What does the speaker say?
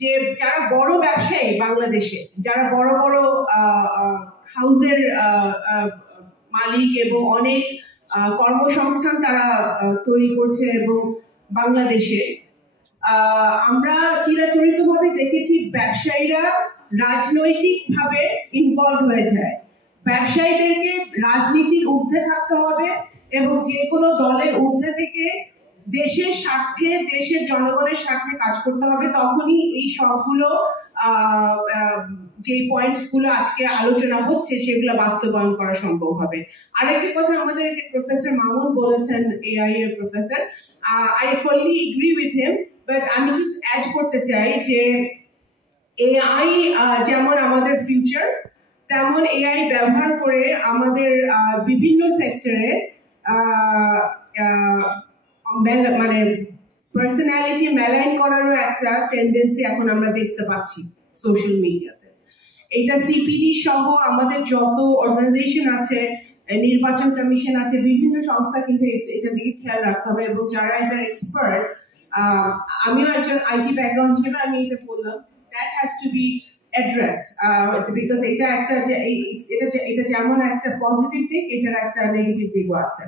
যে যারা বড় ব্যবসায়ী বাংলাদেশে, যারা বড় বড় হাউসের মালিক এবং অনেক কর্মসংস্থান তারা তৈরি করছে এবং বাংলাদেশে আমরা চিরাচরিতভাবে দেখেছি ব্যবসায়ীরা রাজনৈতিকভাবে ইনভলভ হয়ে যায়। ব্যবসায়ীদেরকে রাজনীতির ঊর্ধ্বে থাকতে হবে এবং যে কোনো দলের ঊর্ধ্বে থেকে দেশের স্বার্থে, দেশের জনগণের স্বার্থে কাজ করতে হবে, তখনই এই সবগুলো যে পয়েন্টস গুলো আজকে আলোচনা হচ্ছে সেগুলো বাস্তবায়ন করা সম্ভব হবে। আরেকটা কথা আমাদের প্রফেসর মামুন বলেছেন, এআই এর professor, I fully agree with him, but আমি জাস্ট অ্যাড করতে চাই যে এআই যেমন আমাদের ফিউচার, তেমন এআই ব্যবহার করে আমাদের বিভিন্ন সেক্টরে মানে পার্সোনালিটি মেলাইন করারও একটা টেন্ডেন্সি এখন আমরা দেখতে পাচ্ছি সোশ্যাল মিডিয়াতে। এটা সিপিডি সহ আমাদের যত অর্গানাইজেশন আছে, নির্বাচন কমিশন আছে, বিভিন্ন সংস্থা কিন্তু এটা দিকে খেয়াল রাখতে হবে এবং যারা এটা এক্সপার্ট, আমিও একজন আইটি ব্যাকগ্রাউন্ড হিসেবে আমি এটা বললাম, that has to B addressed, because এটা একটা এটা যেমন একটা পজিটিভ দিক, এটার একটা নেগেটিভ দিকও আছে।